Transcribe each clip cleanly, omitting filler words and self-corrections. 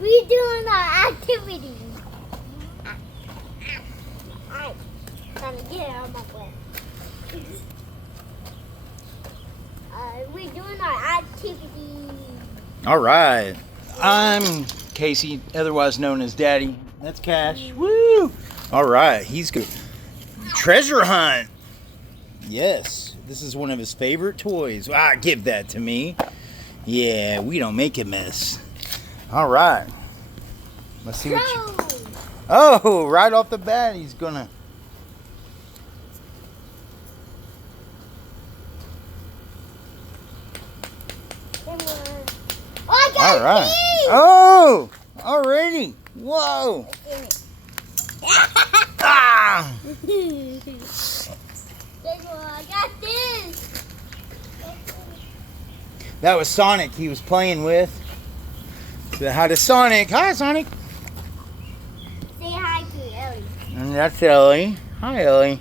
we doing our activity. Alright, time to get it out of my way. We're doing our activity. All right. I'm Casey, otherwise known as Daddy. That's Cash. Woo! All right, he's good. Treasure hunt. Yes, this is one of his favorite toys. Ah, give that to me. Yeah, we don't make a mess. All right. Let's see what you... Oh, right off the bat, he's gonna... Oh, I got all right. these! Oh, already. Whoa. Ah! I got this. That was Sonic he was playing with. So hi to Sonic. Hi, Sonic. Say hi to Ellie. And that's Ellie. Hi, Ellie.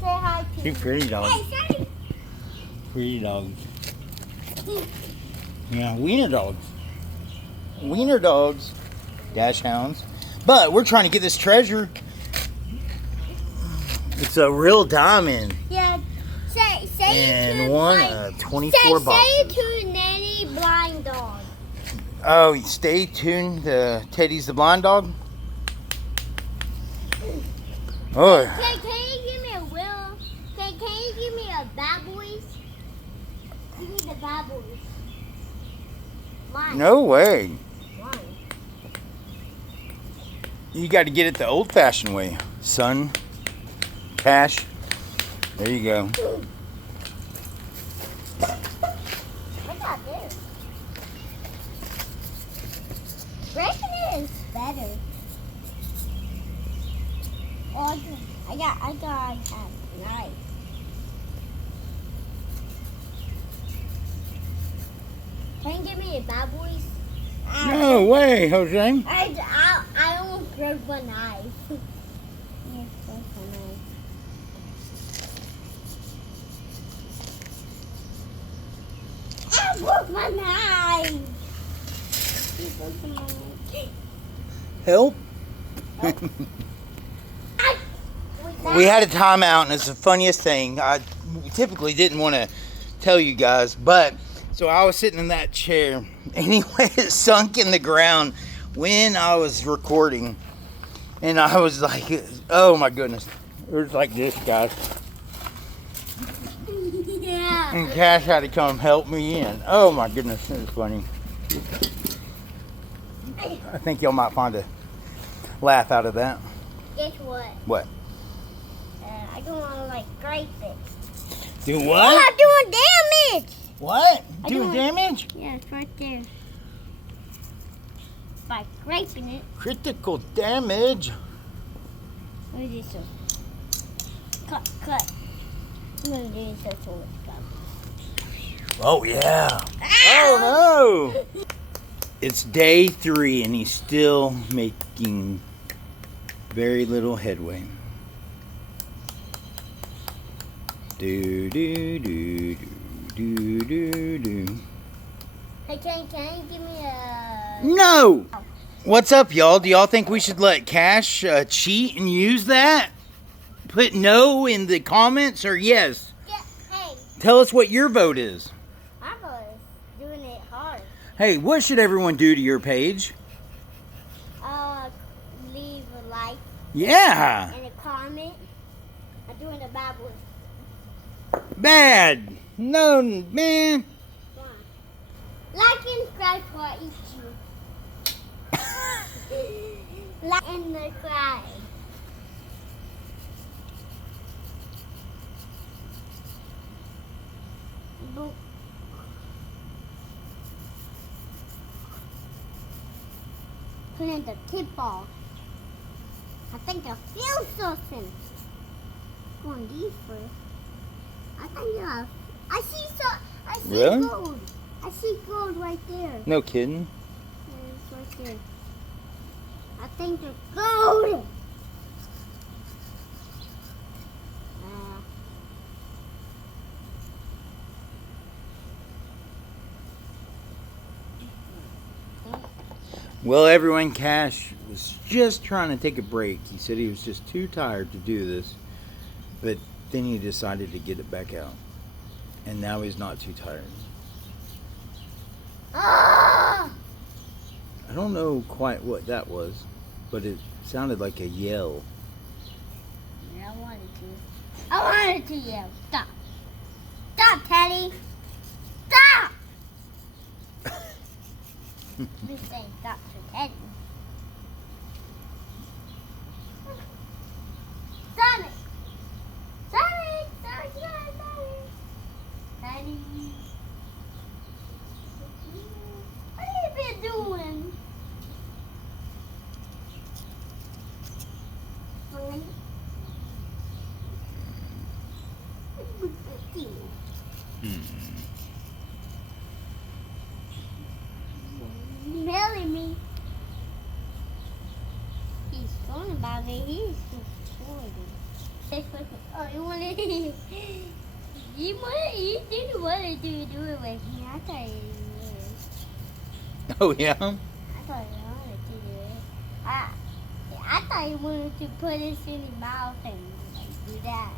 Say hi to You pretty dog. Hey, Sonic. Pretty dog. Yeah, wiener dogs. Wiener dogs. Dash hounds. But we're trying to get this treasure. It's a real diamond. Yeah. Say and it to one blind, 24 boxes. Say it to Nanny Blind Dog. Oh, stay tuned. Teddy's the blind dog. Oh. Can you give me a wheel? Can you give me a bad boys? Give me the bad boys. Mine. No way. Mine. You got to get it the old-fashioned way, son. Cash. There you go. I got this. Breaking it is better. Oh, I got a knife. Can you give me a bad boys? No way, Jose. I almost broke my knife. Yes, broke my knife. I broke my knife. You broke my knife. Help. We had a timeout, and it's the funniest thing. I typically didn't want to tell you guys, but so I was sitting in that chair. Anyway, it sunk in the ground when I was recording, and I was like, "Oh my goodness!" It was like this, guys. Yeah. And Cash had to come help me in. Oh my goodness, it was funny. I think y'all might find a laugh out of that. Guess what? What? I don't want to like scrape it. Do I'm what? not doing damage. What? I Doing don't- damage? Yeah, it's right there. By scraping it. Critical damage. What is this? Cut. I'm gonna do this so it's got. Oh yeah. Oh no. It's day 3 and he's still making very little headway. Do do do do do do. Hey, can you give me a? No. What's up, y'all? Do y'all think we should let Cash cheat and use that? Put no in the comments or yes. Yeah, hey, Tell us what your vote is. I was doing it hard. Hey, what should everyone do to your page? Leave a like Yeah. and a comment. I'm doing a bad one. Bad. No, man. Come on. Like and subscribe for each you. Like and subscribe. Boom. Put in the tip ball. I think I feel something. Go on these first. I think I see Really? gold. I see gold right there. No kidding. Yeah, it's right there. I think there's gold. Well, everyone, Kash was just trying to take a break. He said he was just too tired to do this, but then he decided to get it back out. And now he's not too tired. Ah! I don't know quite what that was, but it sounded like a yell. Yeah, I wanted to yell. Stop. Stop, Teddy. Stop! We say stop to Teddy. Sonic! Sonic! Sonic! Sonic! Sonic! Teddy. What have you been doing? Sonic? Smelling me. He's going about it. He's recording. Oh, you want to? You didn't want to do it with me. I thought you would. Oh, yeah? I thought you wanted to do it. I thought you wanted to put this in your mouth and like, do that.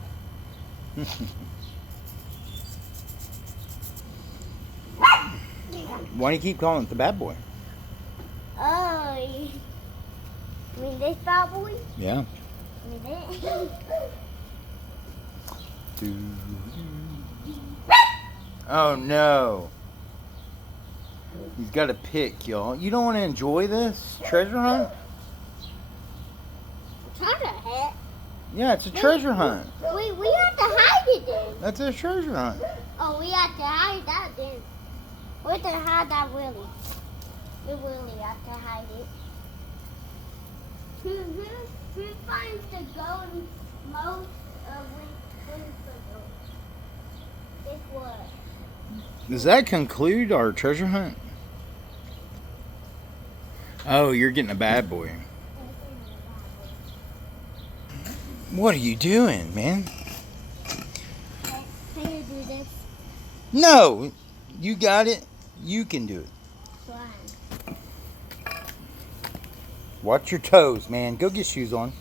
Why do you keep calling it the bad boy? Oh, you mean this bad boy? Yeah. You mean this? Oh, no. He's got to pick, y'all. You don't want to enjoy this treasure hunt? Treasure hunt? Yeah, it's a treasure hunt. We have to hide it then. That's a treasure hunt. Oh, we have to hide that then. We have to hide that really. We really have to hide it. Who finds the gold most of the gold? Guess what? Does that conclude our treasure hunt? Oh, you're getting a bad boy. What are you doing, man? Can you do this? No, you got it. You can do it. Fine. Watch your toes, man. Go get shoes on.